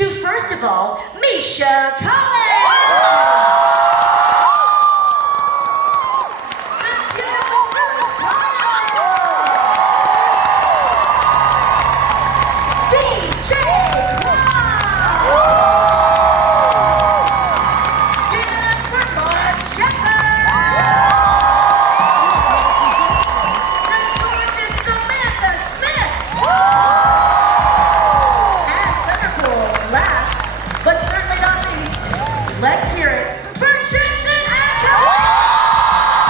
to, first of all, Misha Collins! Let's hear it for Jensen Atkins!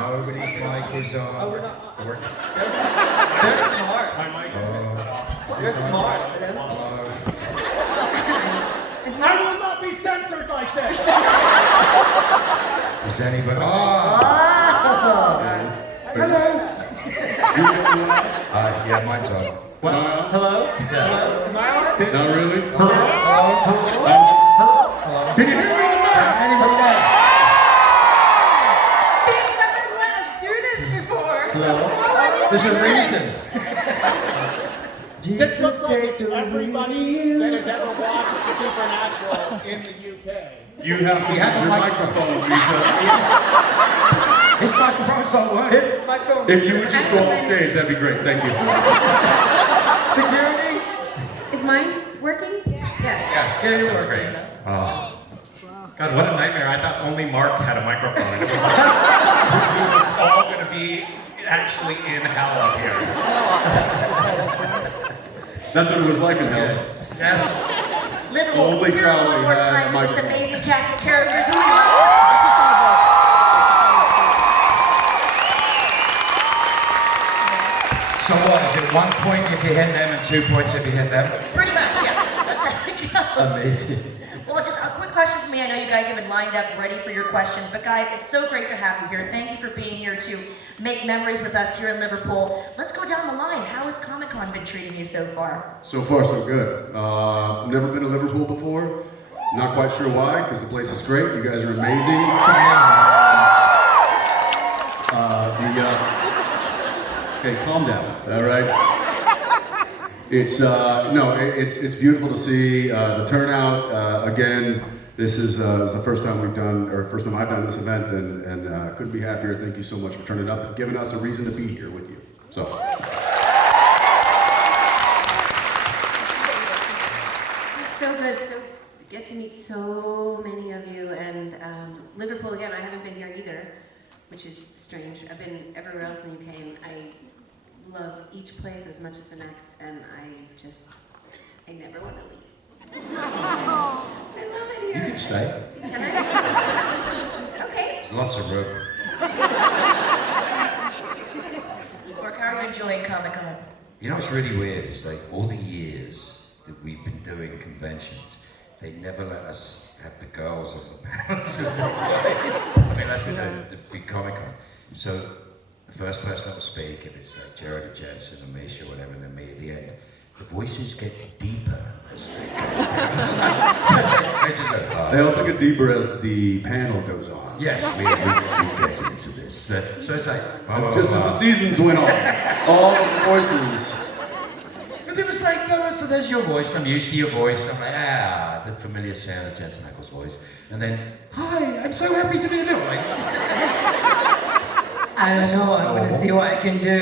Nobody's mic is on. Oh, we're not. We're- They're smart. My mic. They're smart. I will not be censored like this. Is anybody? Oh! Hello. Yeah, mine's on. Well, hello? Hello? Am I on? Not really? Hello? Can you hear me? Anybody there? They've never let us do this before! Hello? There's a reason. This looks like everybody that has ever watched Supernatural in the UK. You have to use your microphone because His microphone's not working. if you would just go off stage, that'd be great. Thank you. Security? Is mine working? Yes. Yes, Yeah, you're that's working. great. God, what a nightmare. I thought only Mark had a microphone. And it was like, we were all going to be actually in hell up here. That's what it was like in hell. Yes. Liverpool, Only hear it one Crowley more had time with this microphone. amazing cast of characters who we love. So what, is it 1 point if you hit them and 2 points if you hit them? Pretty much, yeah. That's how it goes. Amazing. Well, just a quick question for me. I know you guys have been lined up ready for your questions, but guys, it's so great to have you here. Thank you for being here to make memories with us here in Liverpool. Let's go down the line. How has Comic Con been treating you so far? So far, so good. Never been to Liverpool before. Not quite sure why, because the place is great. You guys are amazing. Okay, calm down. All right. It's it's beautiful to see the turnout. Again, this is the first time we've done, or first time I've done this event, and couldn't be happier. Thank you so much for turning up and giving us a reason to be here with you. So. So good. So get to meet so many of you, and Liverpool again. I haven't been here either, which is strange. I've been everywhere else in the UK, and I love each place as much as the next, and I never want to leave. I love it You here. can stay. Can I? Okay. There's lots of room. Mark, how are you enjoying Comic Con? You know what's really weird is like all the years that we've been doing conventions, they never let us have the girls on the panels. I mean, that's the big Comic Con. So the first person that will speak, if it's Jared or Jensen or Misha or whatever, and then me at the end, the voices get deeper as they go. They just go, They also get deeper as the panel goes on. yes, we get into this. So it's like, Just as the seasons went on, all of the voices. But it was like, no, so there's your voice, I'm used to your voice. I'm like, the familiar sound of Jensen Ackles' voice. And then, hi, I'm so happy to be here. Like, I don't know, I'm gonna see what I can do.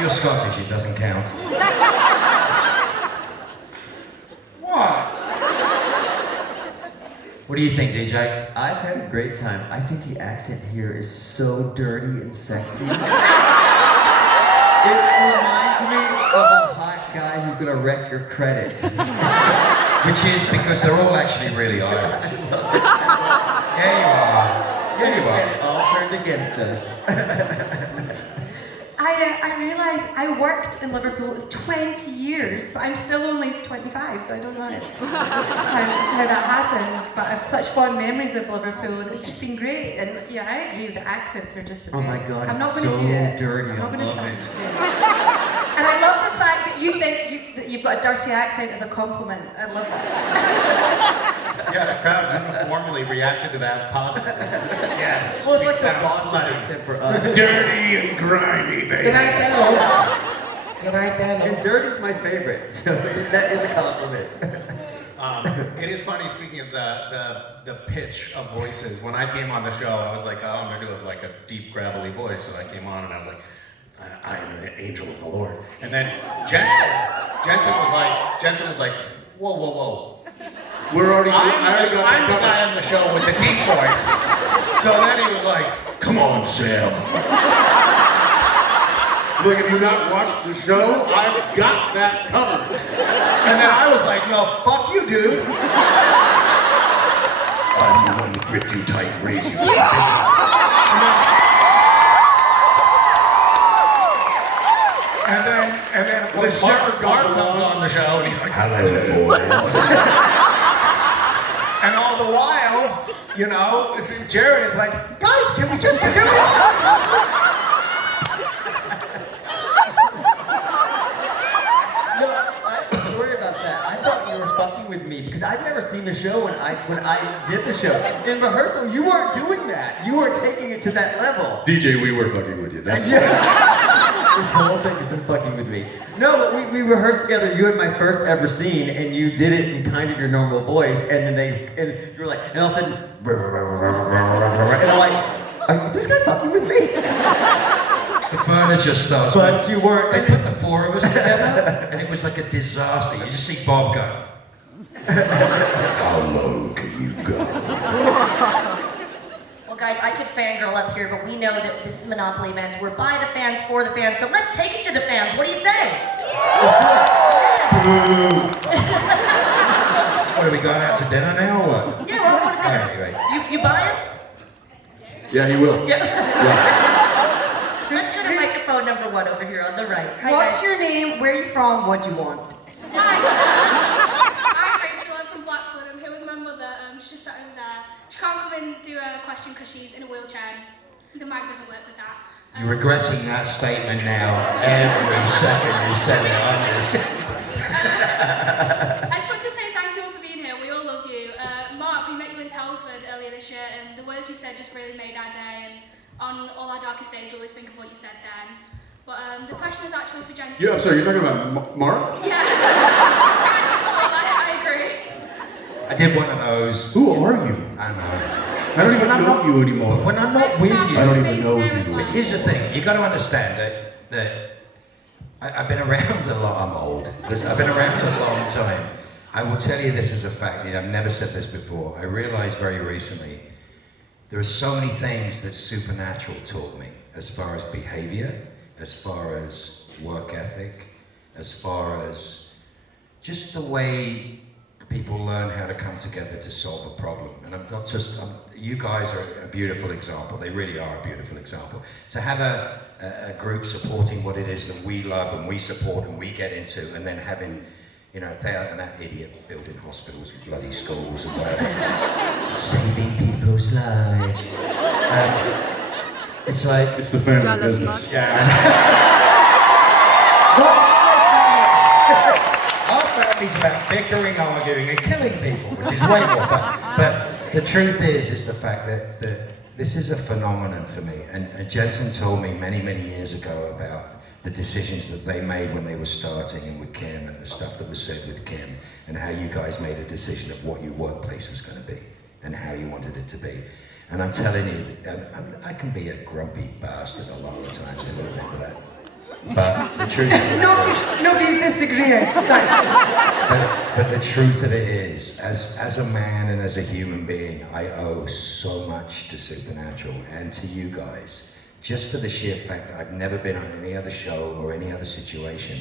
you're Scottish, it doesn't count. What? What do you think, DJ? I've had a great time. I think the accent here is so dirty and sexy. It reminds me of a hot guy who's gonna wreck your credit. Which is because they're all actually really Irish. Yeah, you are. Yeah, you And are. it all turned against us. I realize I worked in Liverpool. It's 20 years, but I'm still only 25, so I don't know how that happens. But I have such fond memories of Liverpool, and it's just been great. And yeah, I agree. The accents are just the best. Oh my God, I'm not it's going to so do it. dirty. I'm not I going to love try it. to do it. And I love the fact that you think that you've got a dirty accent as a compliment. I love that. Yeah, the crowd uniformly reacted to that positively. Yes. Well, we it's like a sound Boston slutty. accent for us. Dirty and grimy, baby. Good night, Dano. Good night, Dano. And dirty's my favorite, so that is a compliment. It is funny, speaking of the pitch of voices, when I came on the show, I was like, oh, I'm gonna do like a deep, gravelly voice, so I came on and I was like, I am an angel of the Lord. And then Jensen was like, whoa, whoa, whoa. I'm the guy on the show with the deep voice. So then he was like, come on, Sam. Look, if you not watched the show, I've got that covered. And then I was like, no, fuck you, dude. I'm the one that gripped you tight and raised you. And then of course, Mark comes on the show and he's like, hello, boys. And all the while, you know, Jared is like, guys, can we just do this? Don't worry about that. I thought you were fucking with me because I'd never seen the show when I did the show. In rehearsal, you weren't doing that. You weren't taking it to that level. DJ, we were fucking with you. That's This whole thing has been fucking with me. No, but we rehearsed together. You had my first ever scene, and you did it in kind of your normal voice, and then you were like, and all of a sudden, and I'm like, is this guy fucking with me? The furniture starts. But you weren't. They put the four of us together, and it was like a disaster. You just see Bob go. How low can you go? Well, guys, I could fangirl up here, but we know that this is Monopoly events. We're by the fans, for the fans, so let's take it to the fans. What do you say? What, are we going out to dinner now or what? Yeah, we're all going to dinner. Anyway. You buy it? Yeah, he will. Yeah. Let's go to microphone number 1 over here on the right. Hi, What's guys. your name? Where are you from? What do you want? Hi, I'm Rachel. I'm from Blackpool. I'm here with my mother. She's just sat over there. She can't come and do a question because she's in a wheelchair. The mic doesn't work with that. You're regretting that statement now every second you said it, aren't you? I just want to say thank you all for being here. We all love you. Mark, we met you in Telford earlier this year, and the words you said just really made our day. And on all our darkest days, we always think of what you said then. But the question is actually for Jennifer. Yeah, I'm sorry, you're talking about Mark? Yeah. I agree. I did one of those. Who are you? I know. I don't even know you anymore. When I'm not with you, I don't even know who you are. here's the thing, you got to understand that I've been around a lot. I'm old. I've been around a long time. I will tell you this as a fact. I've never said this before. I realized very recently there are so many things that supernatural taught me, as far as behavior, as far as work ethic, as far as just the way people learn how to come together to solve a problem. And I'm not just, you guys are a beautiful example. They really are a beautiful example. To have a group supporting what it is that we love and we support and we get into, and then having, you know, and that idiot building hospitals with bloody schools and whatever, saving people's lives. It's like, It's the family business. Our family's about bickering, arguing, and killing people, which is way more fun. But the truth is the fact that this is a phenomenon for me. And Jensen told me many, many years ago about the decisions that they made when they were starting and with Kim, and the stuff that was said with Kim, and how you guys made a decision of what your workplace was going to be and how you wanted it to be. And I'm telling you, I can be a grumpy bastard a lot of times, you remember that. But the truth of it Nobody's disagreeing. Sorry. but the truth of it is, as a man and as a human being, I owe so much to Supernatural and to you guys. Just for the sheer fact that I've never been on any other show or any other situation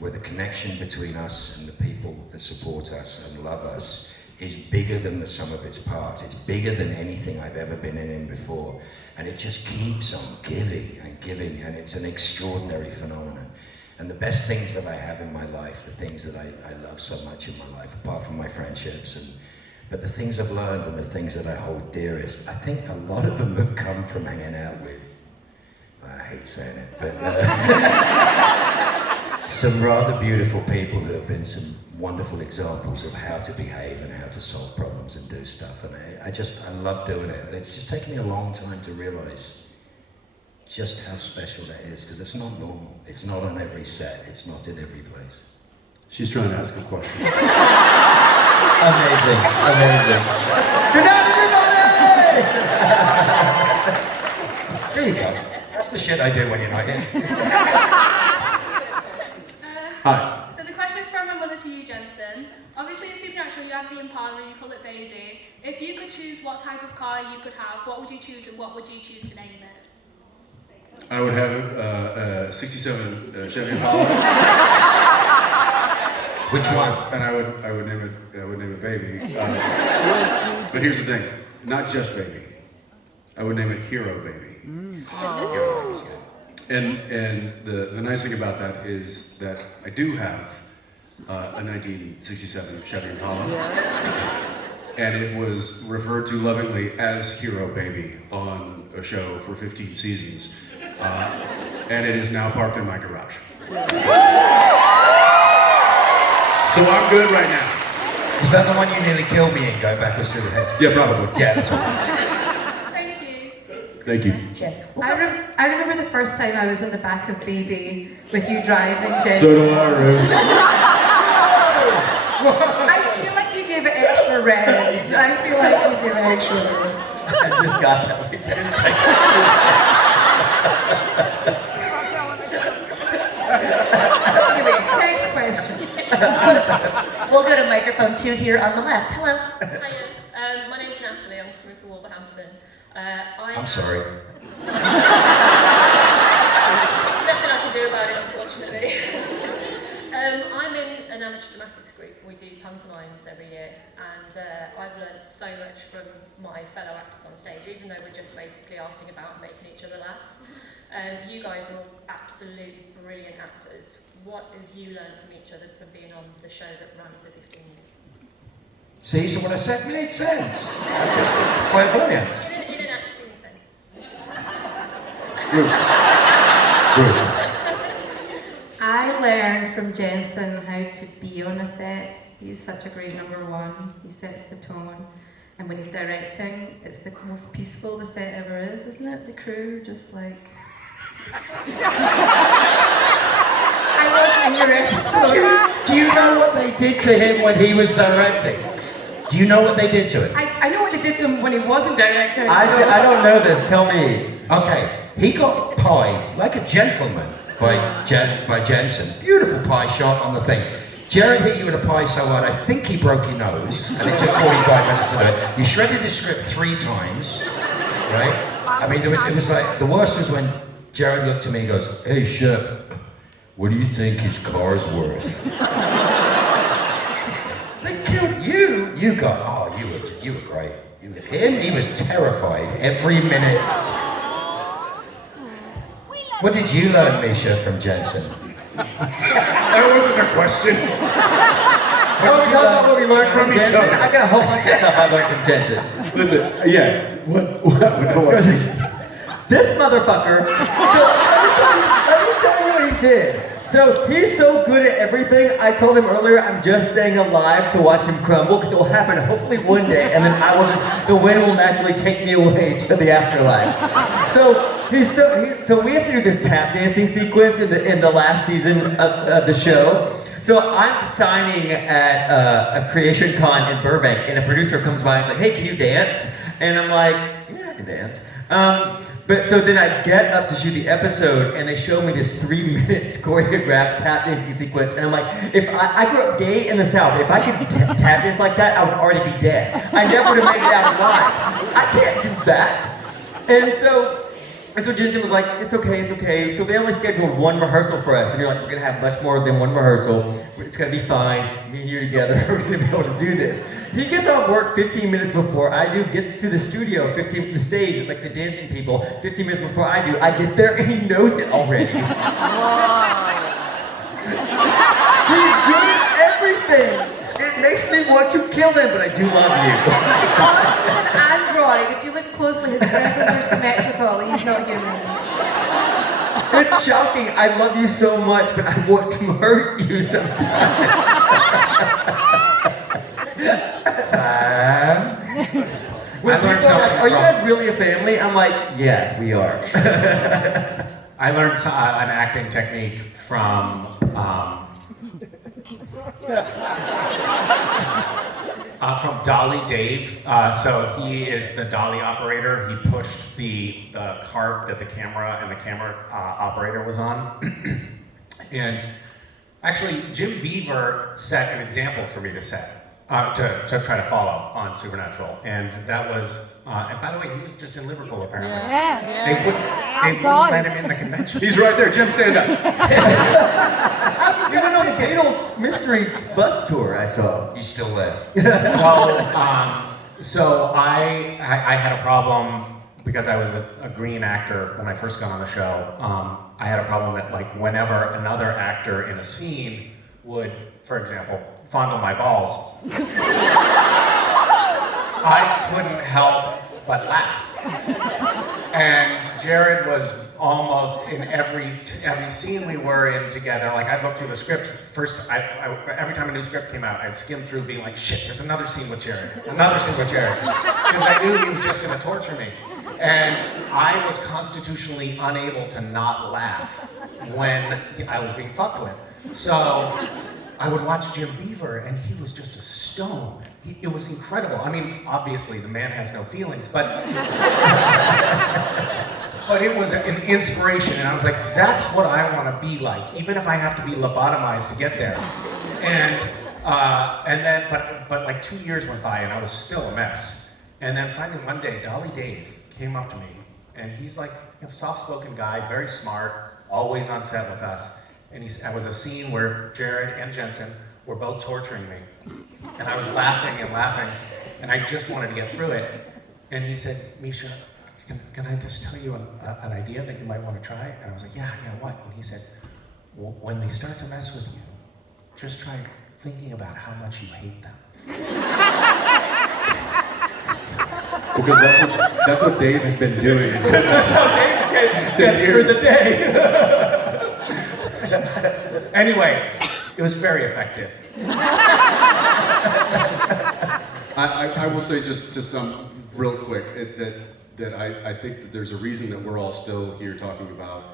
where the connection between us and the people that support us and love us is bigger than the sum of its parts. It's bigger than anything I've ever been in before. And it just keeps on giving and giving, and it's an extraordinary phenomenon. And the best things that I have in my life, the things that I love so much in my life, apart from my friendships, but the things I've learned and the things that I hold dearest, I think a lot of them have come from hanging out with, I hate saying it, but some rather beautiful people who have been some wonderful examples of how to behave and how to solve problems and do stuff. And I love doing it. And it's just taken me a long time to realize just how special that is, because it's not normal. It's not on every set. It's not in every place. She's trying to ask a question. Amazing, amazing. Good night, everybody! There you go. That's the shit I do when you're not here. Hi. So the question is from my mother to you, Jensen. Obviously in Supernatural you have the Impala and you call it Baby. If you could choose what type of car you could have, what would you choose and what would you choose to name it? I would have a 67 Chevy Impala. Which one? And I would name it Baby. But here's the thing, not just Baby. I would name it Hero Baby. Hero is good. And the nice thing about that is that I do have a 1967 Chevy Impala. And it was referred to lovingly as Hero Baby on a show for 15 seasons. And it is now parked in my garage. So I'm good right now. Is that the one you nearly killed me in, going backwards through the head? Yeah, probably. Yeah, that's right. Thank you. Thank you. I remember the first time I was in the back of Baby with you driving, Jen. So do I, Ruth. I feel like you gave it extra reds. I feel like you gave it extra reds. I just got that. We didn't take Anyway, next question. We'll go to microphone 2 here on the left. Hello. Hiya, my name's Natalie, I'm from Wolverhampton. I'm sorry. Nothing I can do about it, unfortunately. I'm in an amateur dramatics group. We do pantomimes every year, and I've learned so much from my fellow actors on stage, even though we're just basically arsing about and making each other laugh. You guys are all absolutely brilliant actors. What have you learned from each other from being on the show that ran for 15 years? See, so what I said made sense. I'm just clairvoyant. In an acting sense. I learned from Jensen how to be on a set. He's such a great number one. He sets the tone. And when he's directing, it's the most peaceful the set ever is, isn't it? The crew just like... I wasn't in your episode. Do you know what they did to him when he was directing? Do you know what they did to him? I know what they did to him when he wasn't directing. I don't know this. Tell me. Okay, he got pied like a gentleman by Jensen. Beautiful pie shot on the thing. Jared hit you with a pie so hard, I think he broke your nose, and it took 45 minutes to do it. You shredded his script 3 times, right? I mean, it was like, the worst was when Jared looked at me and goes, "Hey, Shep, what do you think his car's worth?" They killed you. You got, oh, you were great. Him, he was terrified every minute. What did you learn, Misha, from Jensen? That wasn't a question. Are we talking about what we learned from Jensen? I got a whole bunch of stuff I learned from Jensen. Listen, yeah, what? This motherfucker. So let me tell you what he did. So he's so good at everything. I told him earlier I'm just staying alive to watch him crumble because it will happen hopefully one day, and then the wind will naturally take me away to the afterlife. So so we have to do this tap dancing sequence in the last season of the show. So I'm signing at a Creation Con in Burbank, and a producer comes by and is like, "Hey, can you dance?" And I'm like, "Yeah, I can dance." But so then I get up to shoot the episode, and they show me this 3 minutes choreographed tap dancing sequence, and I'm like, if I grew up gay in the South, if I could tap dance like that, I would already be dead. I never would have made it out alive. I can't do that. And so Jensen was like, it's okay. So they only scheduled 1 rehearsal for us. And you're like, we're gonna have much more than 1 rehearsal. It's gonna be fine. Me and you together, we're gonna be able to do this. He gets off work 15 minutes before I do, get to the studio, 15 the stage, like the dancing people, 15 minutes before I do. I get there and he knows it already. He's good at everything. It makes me want to kill him, but I do love you. He's an android. If you look closely, his freckles are symmetrical. He's not human. It's shocking. I love you so much, but I want to hurt you sometimes. When I learned people are like, something are you from- guys really a family? I'm like, yeah, we are. I learned an acting technique from Dolly Dave. So he is the dolly operator. He pushed the cart that the camera operator was on. And actually, Jim Beaver set an example for me to set. To try to follow on Supernatural, and that was, and by the way, he was just in Liverpool apparently. They wouldn't let him in the convention. He's right there. Jim, stand up. Even on the Beatles mystery bus tour, I saw. He's still there. So I had a problem because I was a green actor when I first got on the show. I had a problem that like whenever another actor in a scene would, for example, fondle my balls, I couldn't help but laugh. And Jared was almost in every scene we were in together. Like I'd look through the script first. Every time a new script came out, I'd skim through, being like, "Shit, there's another scene with Jared, another scene with Jared," because I knew he was just going to torture me. And I was constitutionally unable to not laugh when I was being fucked with. So I would watch Jim Beaver, and he was just a stone. It was incredible. I mean, obviously, the man has no feelings, but it was an inspiration, and I was like, that's what I want to be like, even if I have to be lobotomized to get there. And then, but like 2 years went by, and I was still a mess. And then finally one day, Dolly Dave came up to me, and he's like a soft-spoken guy, very smart, always on set with us. And I was a scene where Jared and Jensen were both torturing me. And I was laughing and laughing, and I just wanted to get through it. And he said, "Misha, can I just tell you an idea that you might want to try?" And I was like, yeah, what? And he said, "Well, when they start to mess with you, just try thinking about how much you hate them." Because that's what Dave has been doing. That's how Dave gets through the day. Anyway, it was very effective. I will say just real quick that I think that there's a reason that we're all still here talking about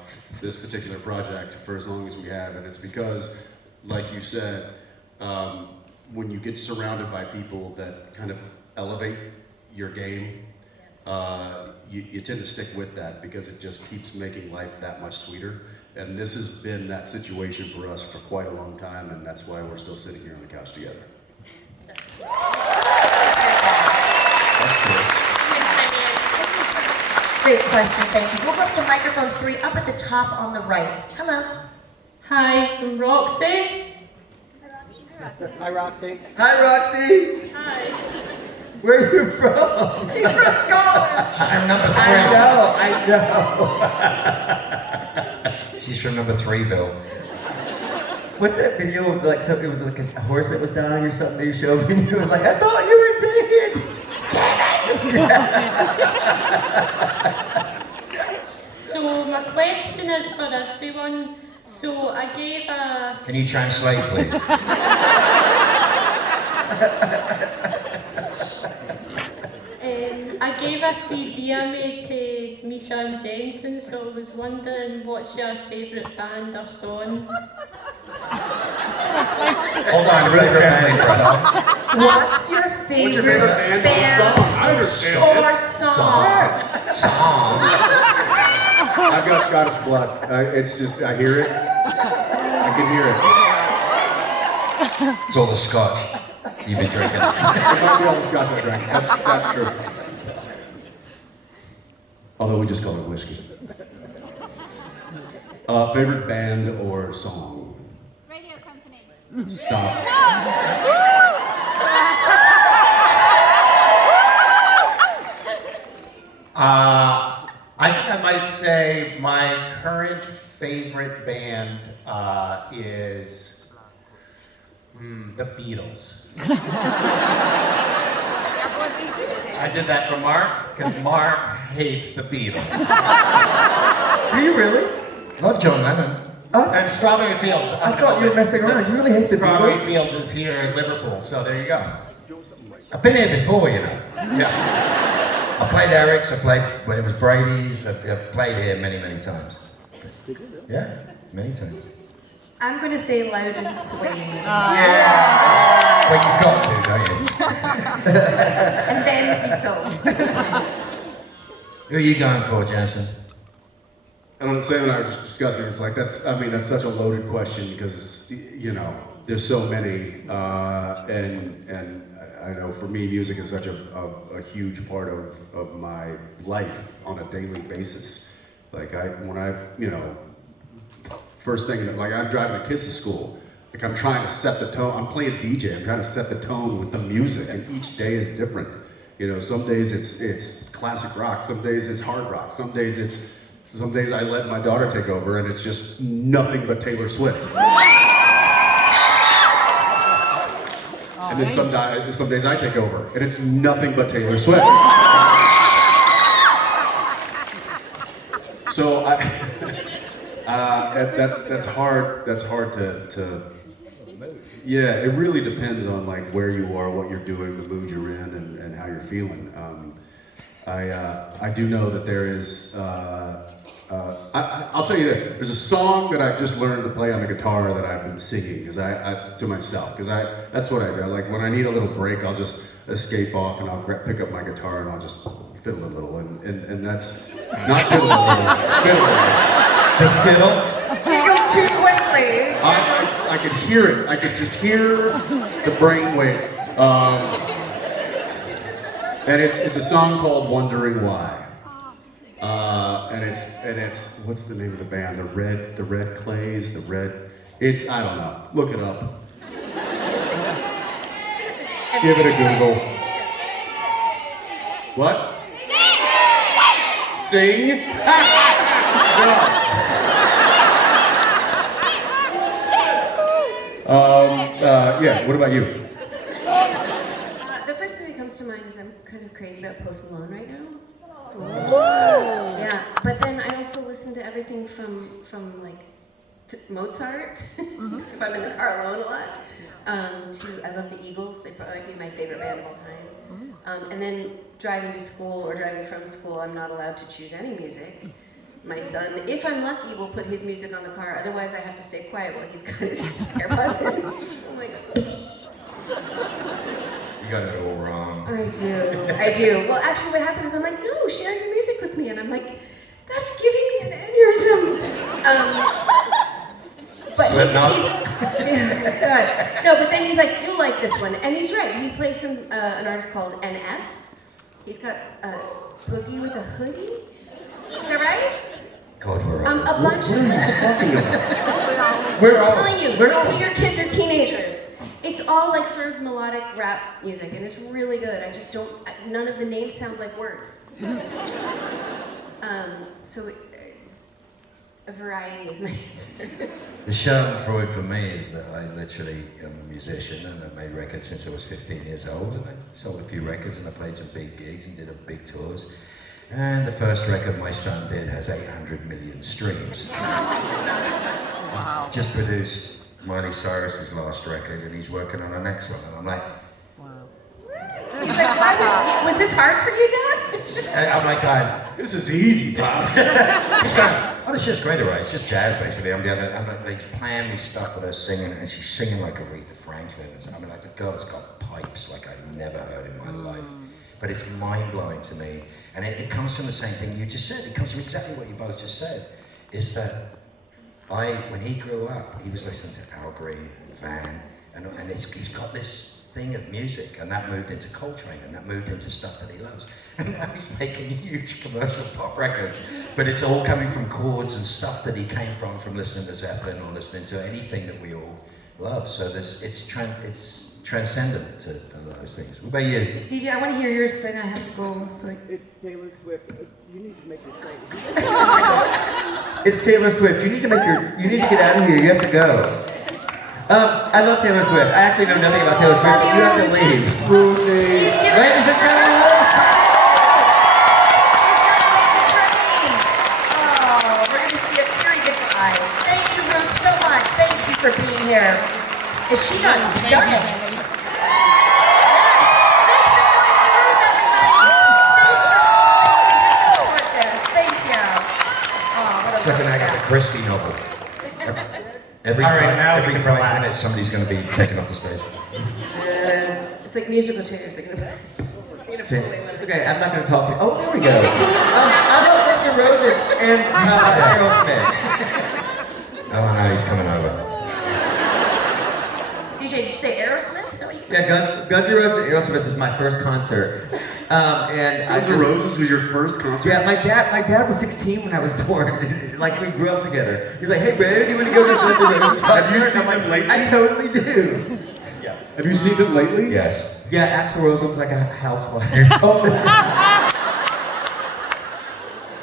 this particular project for as long as we have, and it's because, like you said, when you get surrounded by people that kind of elevate your game, you tend to stick with that because it just keeps making life that much sweeter. And this has been that situation for us for quite a long time, and that's why we're still sitting here on the couch together. That's cool. Great question, thank you. We'll go up to microphone 3 up at the top on the right. Hello. Hi, I'm Roxy. Hi, Roxy. Hi, Roxy. Hi. Where are you from? She's from Scotland. She's from number 3. I know. She's from number 3, Bill. What's that video of, like, it was like a horse that was dying or something that you showed me, and you was like, I thought you were dead. So my question is for everyone. So I gave a... Can you translate, please? I gave a CD I made to Misha and Jensen, so I was wondering what's your favourite band or song? Hold on, really translate for us. What's your favorite band or song? I understand or song? Song. I've got Scottish blood. It's just, I hear it. I can hear it. It's all the scotch you've been drinking. It might be all the Scotch I drank. That's true. Although we just call it whiskey. Favorite band or song? Radio company. Stop. I think I might say my current favorite band is the Beatles. I did that for Mark because Mark hates the Beatles. Do you really? Love John Lennon. And Strawberry Fields. I thought you were messing around. You really hate the Strawberry Beatles? Fields is here in Liverpool, so there you go. I've been here before, you know. Yeah. I played Eric's, I played when it was Brady's, I've played here many, many times. Yeah, many times. I'm going to say Loud and Swing. Well, you've got to, don't you? And then Beatles. Who are you going for, Jensen? I don't know, Sam and I were just discussing, it's like, that's such a loaded question because, you know, there's so many, and I know for me, music is such a huge part of my life on a daily basis. Like first thing, like I'm driving the kids to school, like I'm trying to set the tone, I'm playing DJ, I'm trying to set the tone with the music, and each day is different. You know, some days it's classic rock, some days it's hard rock, some days I let my daughter take over and it's just nothing but Taylor Swift. And then some days I take over and it's nothing but Taylor Swift. So that's hard to yeah, it really depends on like where you are, what you're doing, the mood you're in, and how you're feeling. I do know that there is, I'll tell you that there's a song that I've just learned to play on the guitar that I've been singing to myself, because that's what I do. Like when I need a little break, I'll just escape off and I'll pick up my guitar and I'll just fiddle a little, and that's not fiddle a little, fiddle a little. The skittle? You go too quickly. I could hear it. I could just hear the brainwave. And it's a song called "Wondering Why." And it's what's the name of the band? The Red Clays. It's I don't know. Look it up. Give it a Google. What? Sing. Yeah, what about you? The first thing that comes to mind is I'm kind of crazy about Post Malone right now. Yeah, but then I also listen to everything from like Mozart, if I'm in the car alone a lot, to I love the Eagles. They probably might be my favorite band of all time. And then driving to school or driving from school, I'm not allowed to choose any music. My son, if I'm lucky, will put his music on the car. Otherwise, I have to stay quiet while he's got his AirPods in. Oh my God. You got it all wrong. I do. Well, actually, what happened is I'm like, no, share your music with me, and I'm like, that's giving me an aneurysm. But no, but then he's like, you'll like this one, and he's right. He plays an artist called NF. He's got a Boogie with a Hoodie. Is that right? God, we're all. A bunch of. We're all. I'm telling you, wait till your kids are teenagers. It's all like sort of melodic rap music, and it's really good. I just don't. None of the names sound like words. So a variety is my answer. The Schadenfreude for me is that I literally am a musician and I've made records since I was 15 years old, and I sold a few records and I played some big gigs and did a big tours. And the first record my son did has 800 million streams. Wow. Just produced Miley Cyrus's last record and he's working on the next one, and I'm like, Wow. He's like, was this hard for you, Dad? and I'm like, This is easy, Pops. he's going, oh, it's just great, right? It's just jazz, basically. I'm like, he's playing me stuff with her singing, and she's singing like Aretha Franklin. I mean, like, the girl's got pipes like I've never heard in my life. But it's mind-blowing to me. And it comes from the same thing you just said. It comes from exactly what you both just said. Is that when he grew up, he was listening to Al Green and Van, and he's got this thing of music, and that moved into Coltrane, and that moved into stuff that he loves. And now he's making huge commercial pop records, but it's all coming from chords and stuff that he came from listening to Zeppelin or listening to anything that we all love. So it's transcendent to those things. What about you? DJ, I want to hear yours because I know I have to go. So It's Taylor Swift. You need to make your thing. It's Taylor Swift. You need to get out of here. You have to go. I love Taylor Swift. I actually know nothing about Taylor Swift. You have to leave. Ladies and gentlemen. Oh, we're going to see a teary goodbye. for being here. Is she not stunning? It's like an Agatha Christie novel. Every All right, now we every can 5 relax. minutes, somebody's going to be taken off the stage. It's like musical chairs. They're gonna It's okay, I'm not gonna talk to you. Oh, there we go. I love Guns N' Roses and Aerosmith. Oh no, he's coming over. DJ, did you say Aerosmith? Is that what you Yeah, Guns N' Roses and Aerosmith was my first concert. And Guns N' Roses was your first concert? Yeah, my dad was 16 when I was born. Like, we grew up together. He's like, hey, Brandon, do you want to go to Guns N' Roses? Have you seen I'm like, them lately? I totally do. Yeah. Have you seen them lately? Yes. Yeah, Axl Rose looks like a housewife. Oh.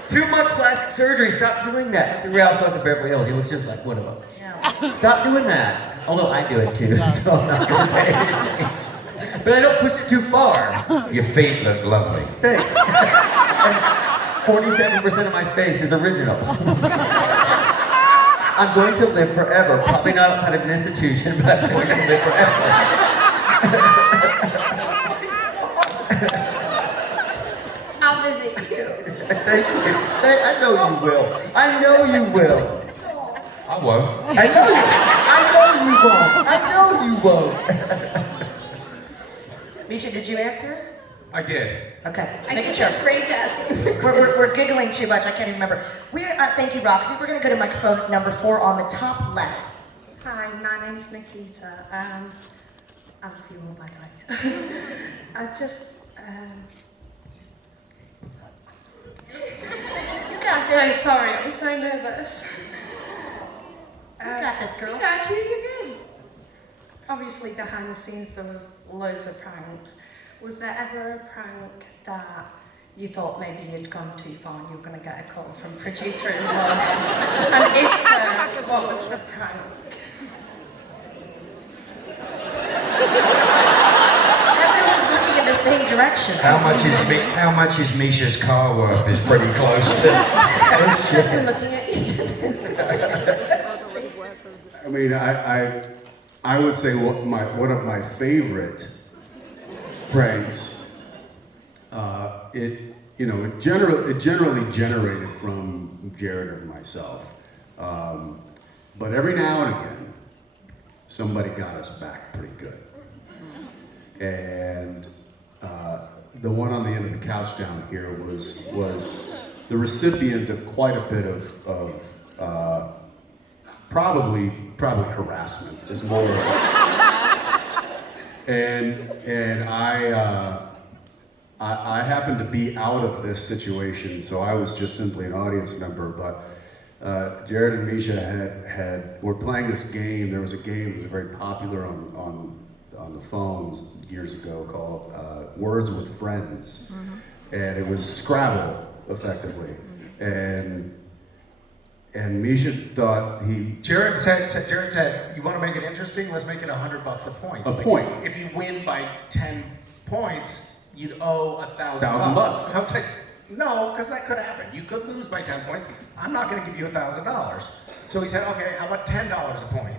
2 months plastic surgery. Stop doing that. The Real Housewives of Beverly Hills. He looks just like one of them. Yeah. Stop doing that. Although I do it too, so I'm not gonna say anything. But I don't push it too far. Your feet look lovely. Thanks. 47% of my face is original. I'm going to live forever. Probably not outside of an institution, but I'm going to live forever. I'll visit you. Thank you. I know you will. I know you will. I won't. I know you won't. I know you won't. Misha, did you answer? I did. Okay, I making get sure. afraid to ask you. We're giggling too much, I can't even remember. Thank you, Roxy. We're gonna go to microphone number 4 on the top left. Hi, my name's Nikita. I have a few more, by the way. I just, You got I'm this. so sorry, I'm so nervous. You got this, girl. You got you, you're good. Obviously, behind the scenes, there was loads of pranks. Was there ever a prank that you thought maybe you'd gone too far and you were going to get a call from producer involved? And if so, what was the prank? Everyone's looking in the same direction. How much is Misha's car worth is pretty close to. I've been looking at you. I mean, I would say one of my favorite pranks. It generally generated from Jared or myself, but every now and again, somebody got us back pretty good. And the one on the end of the couch down here was the recipient of quite a bit of probably harassment is more of it. And I happened to be out of this situation, so I was just simply an audience member. But Jared and Misha were playing this game. There was a game that was very popular on the phones years ago called Words with Friends, and it was Scrabble effectively. And Misha thought Jared said, you want to make it interesting? Let's make it $100 a point. A point. If you win by 10 points, you'd owe $1,000. $1,000. I was like, no, because that could happen. You could lose by 10 points. I'm not going to give you $1,000. So he said, okay, how about $10 a point?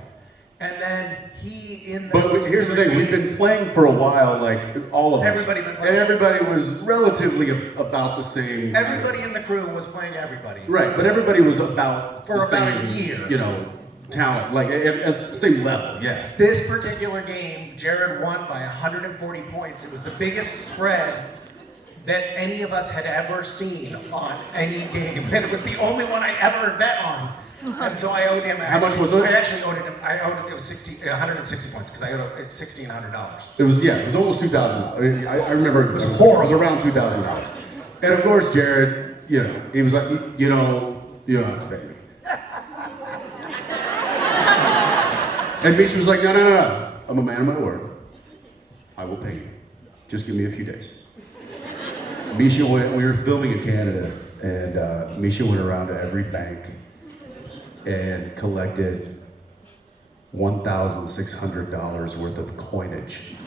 And then But here's the thing, we've been playing for a while, like all of us. Everybody been playing. And everybody was relatively about the same. Everybody in the crew was playing everybody. Right, but everybody was about For the about same, a year. Talent, like at the same level, yeah. This particular game, Jared won by 140 points. It was the biggest spread that any of us had ever seen on any game. And it was the only one I ever bet on. And so I owed him. How much was it? I actually owed him. It was 160 points because I owed him $1,600. It was almost $2,000. I remember it was horrible. It was around $2,000. And of course, Jared, he was like, you don't have to pay me. And Misha was like, no. I'm a man of my word. I will pay you. Just give me a few days. Misha we were filming in Canada, and Misha went around to every bank and collected $1,600 worth of coinage.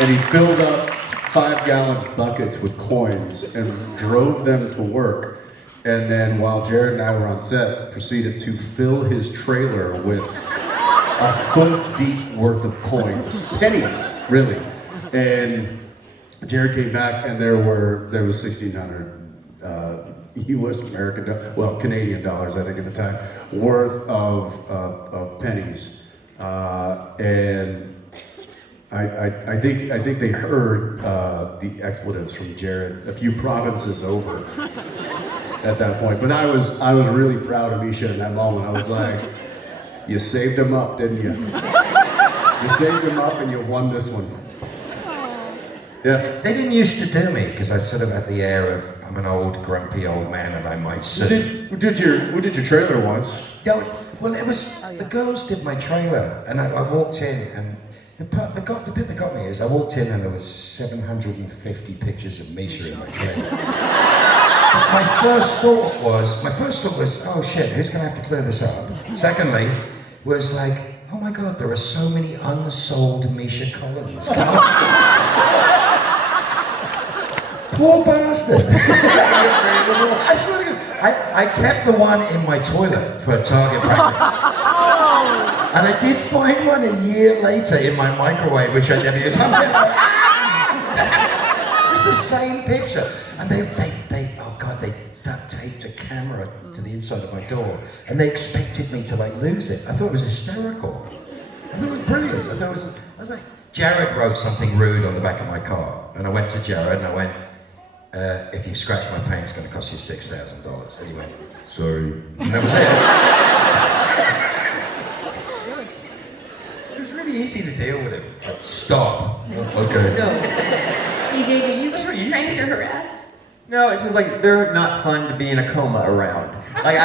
And he filled up 5-gallon buckets with coins and drove them to work. and then while Jared and I were on set, proceeded to fill his trailer with a foot deep worth of coins, pennies, really. And Jared came back, and there was 1,600 U.S. Canadian dollars, I think at the time, worth of pennies, and I think they heard the expletives from Jared a few provinces over at that point. But I was really proud of Misha in that moment. I was like, you saved him up, didn't you? You saved him up, and you won this one. Yeah. They didn't used to do me because I sort of had the air of I'm an old, grumpy old man, and I might sue. We did your trailer once. No, well, it was the girls did my trailer, and I walked in, and the bit that got me is I walked in and there was 750 pictures of Misha in my trailer. My first thought was, oh shit, who's gonna have to clear this up? Secondly, was like, oh my god, there are so many unsold Misha Collins. Poor bastard. I swear to God, I kept the one in my toilet for target practice. And I did find one a year later in my microwave, which I never used. It's the same picture. And they duct taped a camera to the inside of my door. And they expected me to like lose it. I thought it was hysterical. I thought it was brilliant. I was like, Jared wrote something rude on the back of my car. And I went to Jared and I went, if you scratch my paint, it's going to cost you $6,000. And he went, sorry. And that was it. It was really easy to deal with him. Like, stop. Okay. No. DJ, did you get pranked or harassed? No, it's just like they're not fun to be in a coma around. Like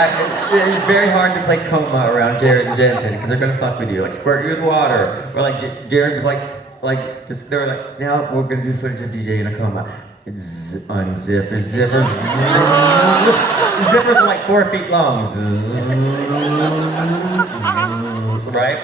it's very hard to play coma around Jared and Jensen because they're gonna fuck with you, like squirt you with water, or like Jared was like just they were like, now we're gonna do footage of DJ in a coma. Unzip his zipper. The zippers are like 4 feet long. Right?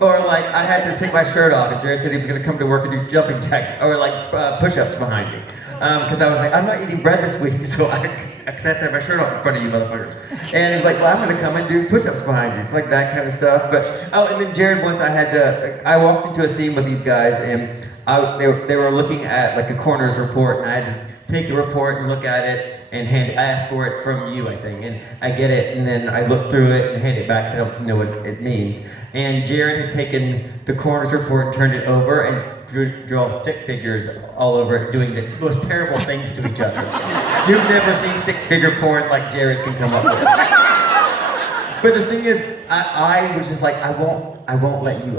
Or like I had to take my shirt off and Jared said he was gonna come to work and do jumping jacks or like push-ups behind me. Because I was like, I'm not eating bread this week, so I have to have my shirt off in front of you motherfuckers. And he was like, well, I'm gonna come and do push-ups behind you. It's like that kind of stuff. But and then Jared once I walked into a scene with these guys and they were looking at like a coroner's report, and I had to take the report and look at it and ask for it from you, I think. And I get it, and then I look through it and hand it back so I don't know what it means. And Jared had taken the coroner's report and turned it over and draw stick figures all over it, doing the most terrible things to each other. You've never seen stick figure porn like Jared can come up with. But the thing is, I was just like, I won't let you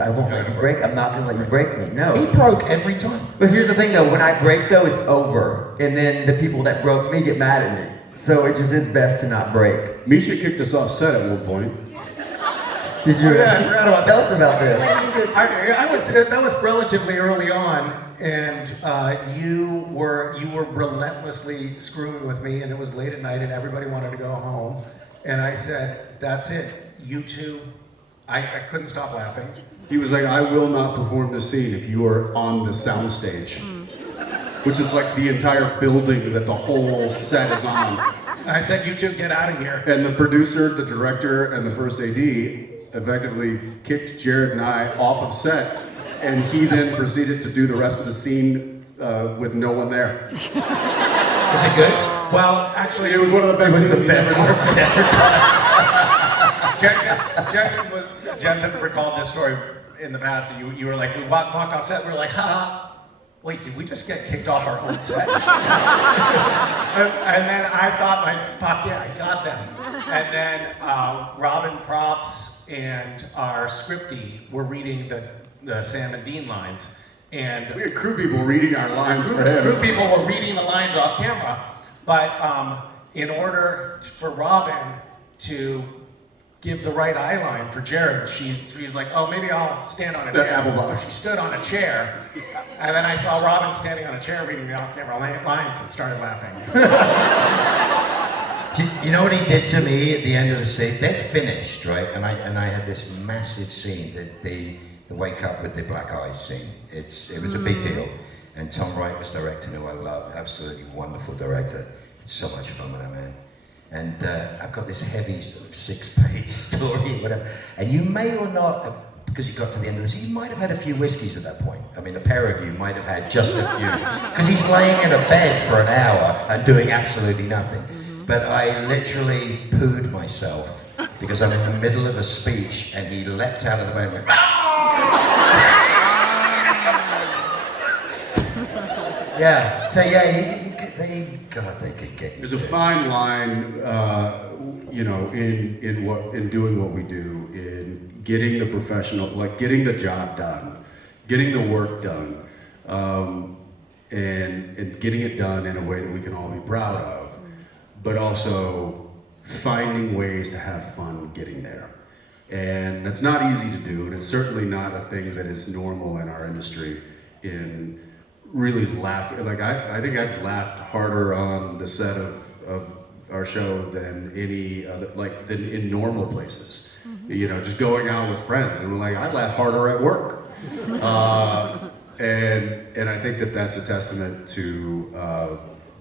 break. I'm not gonna let you break me. No. He broke every time. But here's the thing though, when I break though, it's over. And then the people that broke me get mad at me. So it just is best to not break. Misha kicked us off set at one point. Did you? Yeah, I forgot about Tell us about this. That was relatively early on, and you were relentlessly screwing with me, and it was late at night, and everybody wanted to go home, and I said, "That's it, you two." I couldn't stop laughing. He was like, I will not perform this scene if you are on the soundstage. Which is like the entire building that the whole set is on. I said, you two get out of here. And the producer, the director, and the first AD effectively kicked Jared and I off of set, and he then proceeded to do the rest of the scene with no one there. Is it good? Well, actually, it was one of the best scenes he's ever done. Jensen recalled this story in the past. You were like, we walked off set, we were like, ha. Wait, did we just get kicked off our own set? and then I thought, like, fuck yeah, I got them. And then Robin Props and our scriptie were reading the Sam and Dean lines. And we had crew people reading our lines for him. Crew people were reading the lines off camera. But in order for Robin to give the right eye line for Jared, she was like, oh, maybe I'll stand on a chair. Apple box. So she stood on a chair, and then I saw Robin standing on a chair reading the off-camera lines and started laughing. You know what he did to me at the end of the scene? They'd finished, right? And I had this massive scene, the wake up with the black eyes scene. It was a big deal. And Tom Wright was directing, who I love, absolutely wonderful director. so much fun with that man. And I've got this heavy sort of 6-page story or whatever. And you may or not have, because you got to the end of this, you might have had a few whiskeys at that point. I mean, a pair of you might have had just a few. Because he's laying in a bed for an hour and doing absolutely nothing. But I literally pooed myself because I'm in the middle of a speech and he leapt out of the bed and went, yeah, so yeah, God, they could get you. There's a fine line, you know, in doing what we do, in getting the professional, like getting the job done, getting the work done, and getting it done in a way that we can all be proud of, but also finding ways to have fun getting there. And that's not easy to do, and it's certainly not a thing that is normal in our industry. In really laughing, like I think I've laughed harder on the set of our show than any other, like than in normal places. You know, just going out with friends, and we're like, I laugh harder at work. And I think that that's a testament to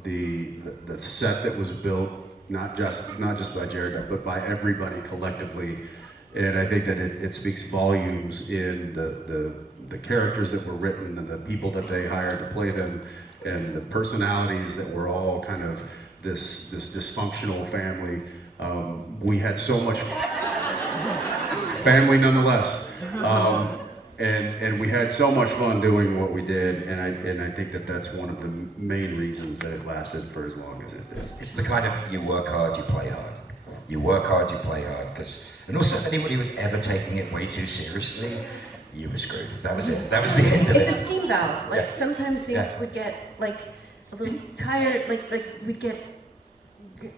the set that was built, not just by Jared, but by everybody collectively. And I think that it speaks volumes in the characters that were written and the people that they hired to play them, and the personalities that were all kind of this dysfunctional family. We had so much family nonetheless, and we had so much fun doing what we did, and I think that that's one of the main reasons that it lasted for as long as it did. It's the kind of, you work hard, you play hard. You work hard, you play hard. And also, if anybody was ever taking it way too seriously, you were screwed. That was it. That was the end of it. It's a steam valve. Like sometimes things Yeah. would get like a little tired, like we'd get,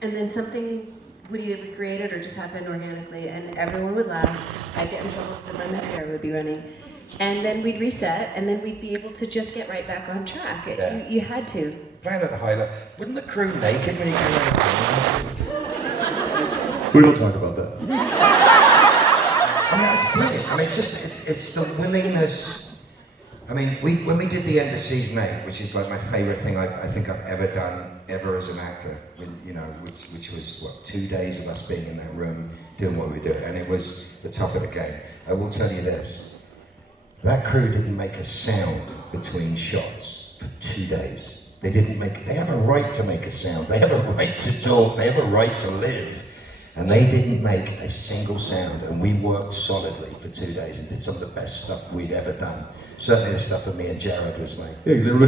and then something would either be created or just happen organically, and everyone would laugh. I'd get in trouble because my mascara would be running. And then we'd reset, and then we'd be able to just get right back on track. You had to. Playing at the high level. Wasn't the crew naked when you came on the We don't talk about that. I mean, that's brilliant. I mean, it's the willingness. I mean, when we did the end of season 8, which is like my favorite thing I think I've ever done as an actor, you know, which was what, 2 days of us being in that room doing what we do, and it was the top of the game. I will tell you this: that crew didn't make a sound between shots for 2 days. They have a right to make a sound. They have a right to talk. They have a right to live. And they didn't make a single sound, and we worked solidly for 2 days and did some of the best stuff we'd ever done. Certainly the stuff that me and Jared was making. Yeah, because everybody